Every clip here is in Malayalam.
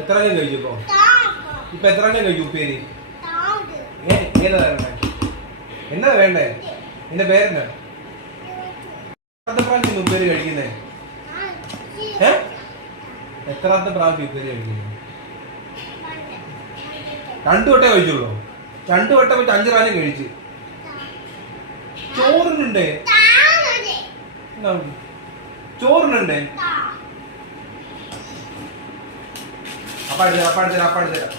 എത്ര കഴിച്ചു ഇപ്പൊ എത്ര കഴിച്ചു ഉപ്പേരി? ഏതാ വേണ്ടേ? എന്നാ വേണ്ടേ? നിന്റെ പേരെന്നാ? പ്രാവശ്യം ഉപ്പേരി കഴിക്കുന്നേ? എത്രാമത്തെ പ്രാവശ്യം ഉപ്പേരി കഴിക്കുന്നത്? 2 വട്ടേ കഴിച്ചുള്ളൂ. 2 വട്ടം വെച്ച് 5 പ്രാവശ്യം കഴിച്ച്. ചോറിനുണ്ടേ? ചോറിനുണ്ടേ? അപ്പാടിത്തരാം.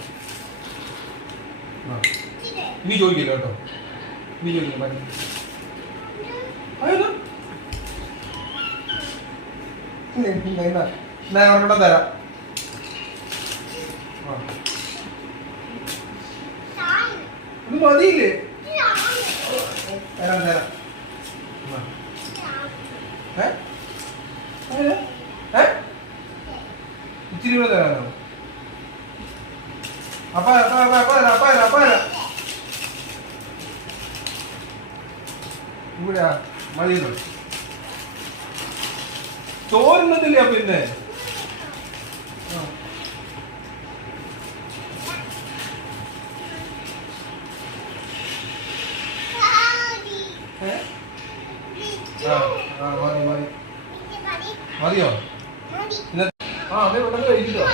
ഇനി ചോദിക്കില്ല കേട്ടോ. ഇനി ചോദിക്കില്ല. ഒരെണ്ണം തരാം. ഇത് മതിയില്ലേ? തരാം. ഇച്ചിരി കൂടെ തരാനോ? അപ്പ ഇവിടെ മതിയല്ലോ. ചോറുന്നതില്ല പിന്നെ. മതിയോ? അതെ പെട്ടെന്ന് കഴിച്ചിട്ടോ.